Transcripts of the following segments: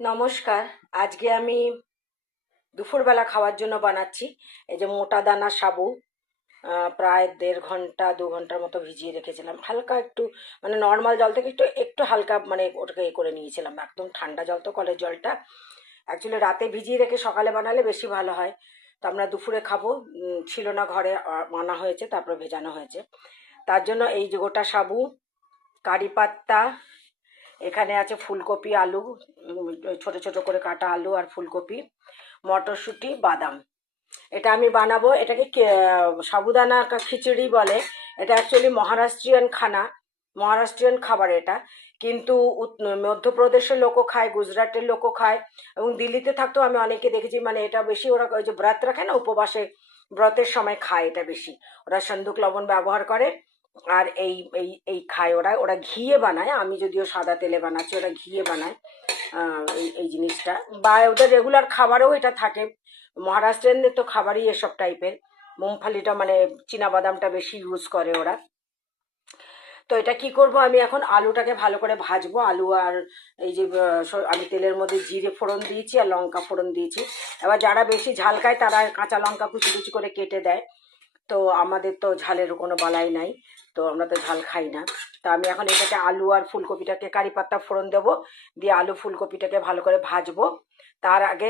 নমস্কার। আজকে আমি দুপুরবেলা খাওয়ার জন্য বানাচ্ছি। এই যে মোটা দানা সাবু, প্রায় 1.5 ঘন্টা 2 ঘন্টার মতো ভিজিয়ে রেখেছিলাম। হালকা একটু মানে নর্মাল জল থেকে একটু একটু হালকা মানে ওটাকে করে নিয়েছিলাম, একদম ঠান্ডা জল তো, কলের জলটা। অ্যাকচুয়ালি রাতে ভিজিয়ে রেখে সকালে বানালে বেশি ভালো হয়। তো আমরা দুপুরে খাবো, ছিল না ঘরে, আনা হয়েছে, তারপর ভেজানো হয়েছে। তার জন্য এই যে গোটা সাবু, কারি পাত্তা, এখানে আছে ফুলকপি, আলু, ছোট ছোট করে কাটা আলু আর ফুলকপি, মটরশুঁটি, বাদাম। এটা আমি বানাবো, এটাকে সাবুদানা খিচুড়ি বলে। এটা অ্যাকচুয়ালি মহারাষ্ট্রিয়ান খানা, মহারাষ্ট্রিয়ান খাবার এটা। কিন্তু মধ্যপ্রদেশের লোকও খায়, গুজরাটের লোকও খায়, এবং দিল্লিতে থাকতেও আমি অনেকে দেখেছি। মানে এটা বেশি ওরা ওই যে ব্রত রাখে না, উপবাসে, ব্রতের সময় খায় এটা বেশি। ওরা সন্দুক লবণ ব্যবহার করে। আর এই এই এই খায় ওরা, ওরা ঘিয়ে বানায়। আমি যদিও সাদা তেলে বানাচ্ছি, ওরা ঘিয়ে বানায় এই এই জিনিসটা। বা ওদের রেগুলার খাবারেও এটা থাকে। মহারাষ্ট্রিয়ানদের তো খাবারই এসব টাইপের। মুংফালিটা মানে বাদামটা বেশি ইউজ করে ওরা। তো এটা কি করব, আমি এখন আলুটাকে ভালো করে ভাজবো। আলু আর এই যে আমি তেলের মধ্যে জিরে ফোড়ন দিয়েছি আর লঙ্কা ফোড়ন দিয়েছি। এবার যারা বেশি ঝাল খায় তারা কাঁচা লঙ্কা কুচি কুচি করে কেটে দেয়। তো আমাদের তো ঝালের কোনো বালাই নাই, তো আমরা তো ঝাল খাই না। তা আমি এখন এটাকে আলু আর ফুলকপিটাকে কারি পাতা ফোড়ন দেবো, দিয়ে আলু ফুলকপিটাকে ভালো করে ভাজবো। তার আগে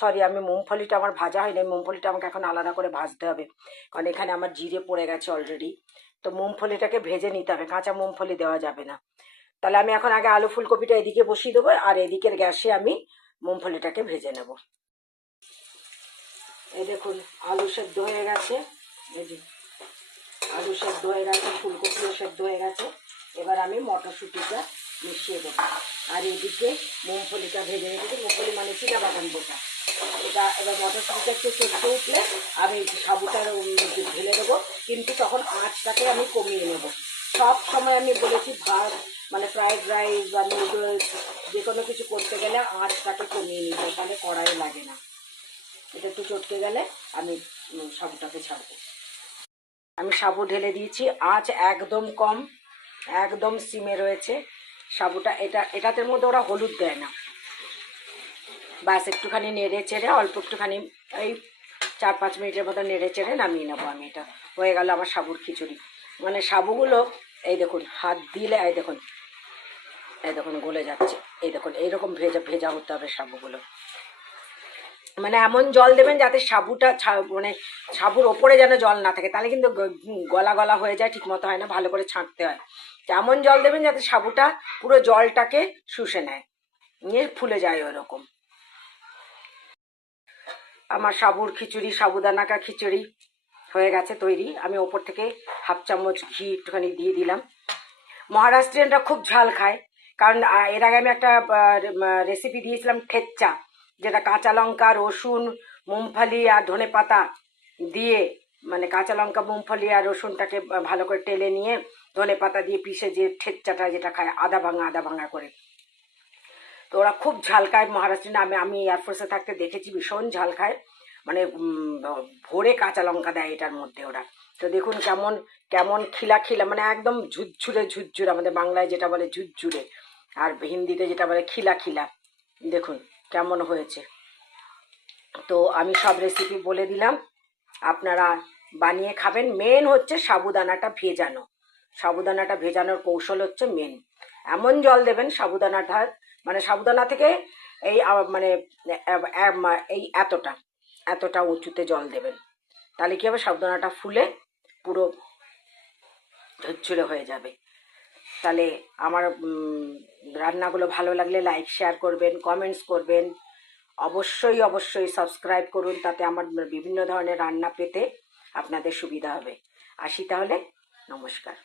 সরি, আমি মুংফলিটা আমার ভাজা হয়নি, মুংফলিটা আমাকে এখন আলাদা করে ভাজতে হবে, কারণ এখানে আমার জিরে পড়ে গেছে অলরেডি। তো মুংফলিটাকে ভেজে নিতে হবে, কাঁচা মুংফলি দেওয়া যাবে না। তাহলে আমি এখন আগে আলু ফুলকপিটা এদিকে বসিয়ে দেবো, আর এদিকের গ্যাসে আমি মুংফলিটাকে ভেজে নেব। এই দেখুন, আলু সেদ্ধ হয়ে গেছে। এই যে আলু সেদ্ধ হয়ে গেছে, ফুলকপিও সেদ্ধ হয়ে গেছে। এবার আমি মটরশুঁটিটা মিশিয়ে দেবো। আর এদিকে মুংফলিটা ভেজে রেখেছি, মুংফলি মানে বাদাম বোটা। এটা এবার মটরশুঁটিটা একটু চটকে উঠলে আমি সাবুটা ঢেলে দেবো, কিন্তু তখন আঁচটাকে আমি কমিয়ে নেব। সব সময় আমি বলেছি, ভাত মানে ফ্রাইড রাইস বা নুডলস যে কোনো কিছু করতে গেলে আঁচটাকে কমিয়ে নিতে, তাহলে কড়াই লাগে না। এটা একটু চটকে গেলে আমি সাবুটাকে ছাড়বো। আমি সাবু ঢেলে দিয়েছি, আঁচ একদম কম, একদম সিমে রয়েছে সাবুটা। এটাতে মধ্যে ওরা হলুদ দেয় না, বাস একটুখানি নেড়ে চেড়ে অল্প একটুখানি, এই 4-5 মিনিটের মতো নেড়ে চেড়ে নামিয়ে নেবো আমি। এটা হয়ে গেল আমার সাবুর খিচুড়ি। মানে সাবুগুলো এই দেখুন, হাত দিলে এই দেখুন গলে যাচ্ছে। এই দেখুন এইরকম ভেজা ভেজা হতে হবে সাবুগুলো। মানে এমন জল দেবেন যাতে সাবুটা মানে সাবুর ওপরে যেন জল না থাকে, তাহলে কিন্তু গলা গলা হয়ে যায়, ঠিক মতো হয় না, ভালো করে ছাঁকতে হয়। এমন জল দেবেন যাতে সাবুটা পুরো জলটাকে শুষে নেয়, নিয়ে ফুলে যায় ওরকম। আমার সাবুর খিচুড়ি, সাবুদানাকা খিচুড়ি হয়ে গেছে তৈরি। আমি ওপর থেকে 1/2 চামচ ঘি একটুখানি দিয়ে দিলাম। মহারাষ্ট্রিয়ানরা খুব ঝাল খায়, কারণ এর আগে আমি একটা রেসিপি দিয়েছিলাম ঠেচ্চা, যেটা কাঁচা লঙ্কা, রসুন, মুংফলি আর ধনে পাতা দিয়ে, মানে কাঁচা লঙ্কা, মুংফলি আর রসুনটাকে ভালো করে টেলে নিয়ে ধনে পাতা দিয়ে পিষে যে ঠেচ্চাটা যেটা খায়, আদা ভাঙা করে। তো ওরা খুব ঝাল খায় মহারাষ্ট্রিয়ান। আমি এয়ারফোর্সে থাকতে দেখেছি, ভীষণ ঝাল খায়। মানে ভোরে কাঁচা লঙ্কা দেয় এটার মধ্যে ওরা। তো দেখুন কেমন কেমন খিলা খিলা, মানে একদম ঝুরঝুরে ঝুরঝুরে, আমাদের বাংলায় যেটা বলে ঝুরঝুরে, আর হিন্দিতে যেটা বলে খিলা খিলা। দেখুন কেমন হয়েছে। তো আমি সব রেসিপি বলে দিলাম, আপনারা বানিয়ে খাবেন। মেন হচ্ছে সাবুদানাটা ভেজানো, সাবুদানাটা ভেজানোর কৌশল হচ্ছে মেন। এমন জল দেবেন সাবুদানাটা, মানে সাবুদানা থেকে এই মানে এই এতটা এতটা উঁচুতে জল দেবেন, তাহলে কী হবে, সাবুদানাটা ফুলে পুরো ঝরঝরে হয়ে যাবে। তাহলে আমার রান্নাগুলো ভালো লাগলে লাইক শেয়ার করবেন, কমেন্টস করবেন। অবশ্যই অবশ্যই সাবস্ক্রাইব করুন, তাতে আমার বিভিন্ন ধরনের রান্না পেতে আপনাদের সুবিধা হবে। আসি তাহলে, নমস্কার।